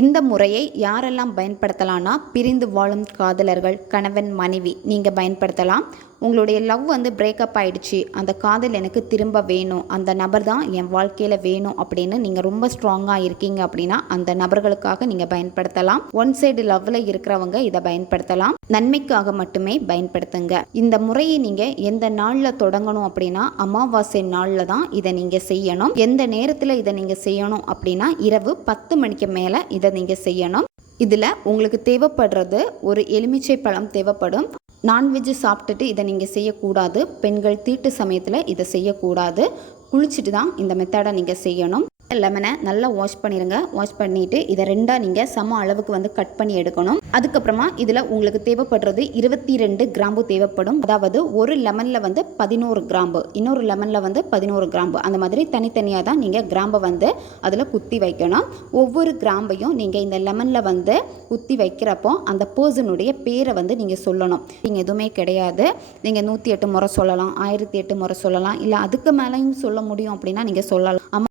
இந்த முறையை யாரெல்லாம் பயன்படுத்தலாம்னா பிரிந்து வாழும் காதலர்கள் கணவன் மனைவி நீங்கள் பயன்படுத்தலாம். உங்களுடைய லவ் வந்து பிரேக்கப் ஆகிடுச்சு அந்த காதல் எனக்கு திரும்ப வேணும். அந்த நபர் தான் என் வாழ்க்கையில் வேணும் அப்படின்னு நீங்கள் ரொம்ப ஸ்ட்ராங்காக இருக்கீங்க அப்படின்னா அந்த நபர்களுக்காக நீங்கள் பயன்படுத்தலாம். ஒன் சைடு லவ்வில் இருக்கிறவங்க இதை பயன்படுத்தலாம். நன்மைக்காக மட்டுமே பயன்படுத்துங்க. இந்த முறையை நீங்கள் எந்த நாளில் தொடங்கணும் அப்படின்னா அமாவாசை நாளில் தான் இதை நீங்கள் செய்யணும். எந்த நேரத்தில் இதை நீங்கள் செய்யணும் அப்படின்னா இரவு பத்து மணிக்கு மேலே இதை நீங்கள் செய்யணும். இதில் உங்களுக்கு தேவைப்படுறது ஒரு எலுமிச்சை பழம் தேவைப்படும். நான்வெஜ்ஜு சாப்பிட்டுட்டு இதை நீங்கள் செய்யக்கூடாது. பெண்கள் தீட்டு சமயத்தில் இதை செய்யக்கூடாது. குளிச்சுட்டு தான் இந்த மெத்தடை நீங்கள் செய்யணும். லெமனை நல்லா வாஷ் பண்ணிடுங்க வாஷ் பண்ணிவிட்டு இதை ரெண்டாக நீங்கள் சம அளவுக்கு வந்து கட் பண்ணி எடுக்கணும். அதுக்கப்புறமா இதில் உங்களுக்கு தேவைப்படுறது இருபத்தி ரெண்டு கிராம்பு தேவைப்படும். அதாவது ஒரு லெமனில் வந்து பதினோரு கிராம்பு இன்னொரு லெமனில் வந்து பதினோரு கிராம்பு. அந்த மாதிரி தனித்தனியாக தான் நீங்கள் கிராம்பை வந்து அதில் குத்தி வைக்கணும். ஒவ்வொரு கிராம்பையும் நீங்கள் இந்த லெமனில் வந்து குத்தி வைக்கிறப்போ அந்த பர்சனுடைய பேரை வந்து நீங்கள் சொல்லணும். நீங்கள் எதுவுமே கிடையாது. நீங்கள் நூற்றி எட்டு முறை சொல்லலாம் ஆயிரத்தி எட்டு முறை சொல்லலாம். இல்லை அதுக்கு மேலேயும் சொல்ல முடியும் அப்படின்னா நீங்கள் சொல்லலாம். ஆமாம்